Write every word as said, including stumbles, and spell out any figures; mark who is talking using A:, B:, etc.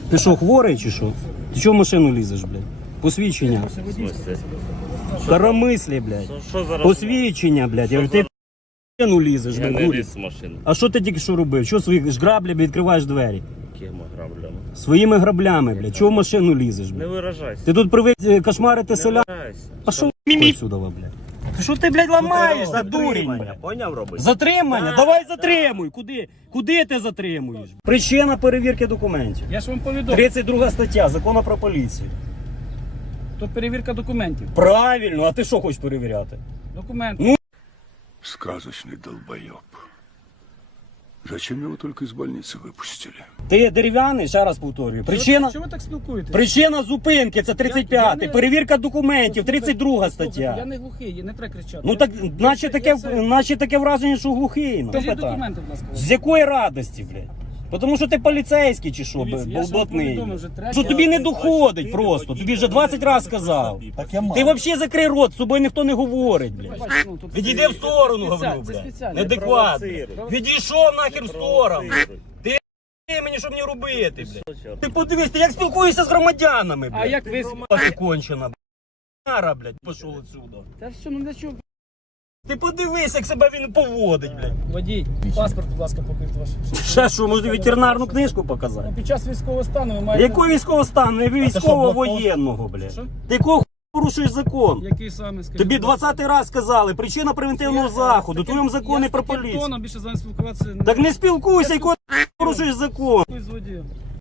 A: Ти що, хворий чи що? Ти чого в машину лізеш, блядь? Посвідчення.
B: В смысле?
A: Коромислі, блядь.
B: Що, що зараз?
A: Посвідчення, блядь. Я говорю, ти в машину лізеш,
B: Я
A: блядь,
B: не
A: гулі.
B: ліз з машини.
A: А що ти тільки що робив? Що своїх ж граблями відкриваєш двері?
B: Якими граблями?
A: Своїми граблями, блядь. Чого в машину лізеш,
B: Не
A: блядь?
B: виражайся.
A: Ти тут привик е, кошмарити
B: Не
A: селян.
B: виражайся.
A: А що мімі сюди, блядь? Ти що ти, блядь, ламаєш, за дурень, блядь?
B: Поняв робити?
A: Затримання? Давай затримуй. Куди? Куди ти затримуєш? Причина перевірки документів.
C: Я ж вам повідомив.
A: тридцять друга стаття Закону про поліцію.
C: Тут перевірка документів.
A: Правильно, а ти що хочеш перевіряти?
C: Документи.
A: Ну.
D: Сказочный долбоеб. Зачем его только из больницы выпустили?
A: Ти дерев'яний, ще раз повторюю. Причина,
C: Чого ви так спілкуєтесь?
A: причина зупинки, це тридцять
C: Я- я
A: п'ятий.
C: не-
A: Перевірка документів, тридцять друга
C: Послухайте, Я
A: стаття.
C: не глухий, не треба кричати.
A: Ну
C: Я-
A: так,
C: я-
A: наче
C: я
A: таке,
C: все-
A: наче таке враження, що глухий. Ну,
C: Покажіть
A: питання.
C: документи, будь ласка.
A: З якої радості, блядь? Тому що ти поліцейський чи що,
C: Дивіться, я ж вам
A: болдотний.
C: повідомив вже третє.
A: Що тобі не доходить просто, тобі вже двадцять разів сказав. Ти взагалі закрий рот, з собою ніхто не говорить, блядь.
C: Бачите, ну, тут
A: Відійди
C: це-
A: в сторону,
C: це
A: говорю,
C: спеціально, це
A: блядь.
C: спеціально.
A: Неадекватно.
B: провоцируй.
A: Відійшов нахер в сторону. Ти мені, що мені робити, блядь? Ти подивись, ти як спілкуєшся з громадянами, блядь.
C: А як ви...
A: Ти кончена, блядь. блядь, пішов отсюда.
C: Та все, ну для чого?
A: Ти подивись, як себе він поводить, блядь.
C: Водій, паспорт, будь ласка, покажіть ваш.
A: Ще що, може ветеринарну книжку показати?
C: Ну, під час військового стану ви маєте...
A: Якого військового стану? Не військового воєнного, блядь.
C: Що?
A: Ти якого порушуєш закон?
C: Який саме, скажіть?
A: Тобі
C: будь ласка?
A: двадцятий раз сказали, причина превентивного
C: Я-
A: заходу,
C: з
A: у твоєму
C: таким-
A: законі
C: я з
A: про
C: таким
A: поліцію.
C: тоном більше з вами спілкуватися
A: Так не спілкуйся, якого ти порушуєш закон.
C: з водієм.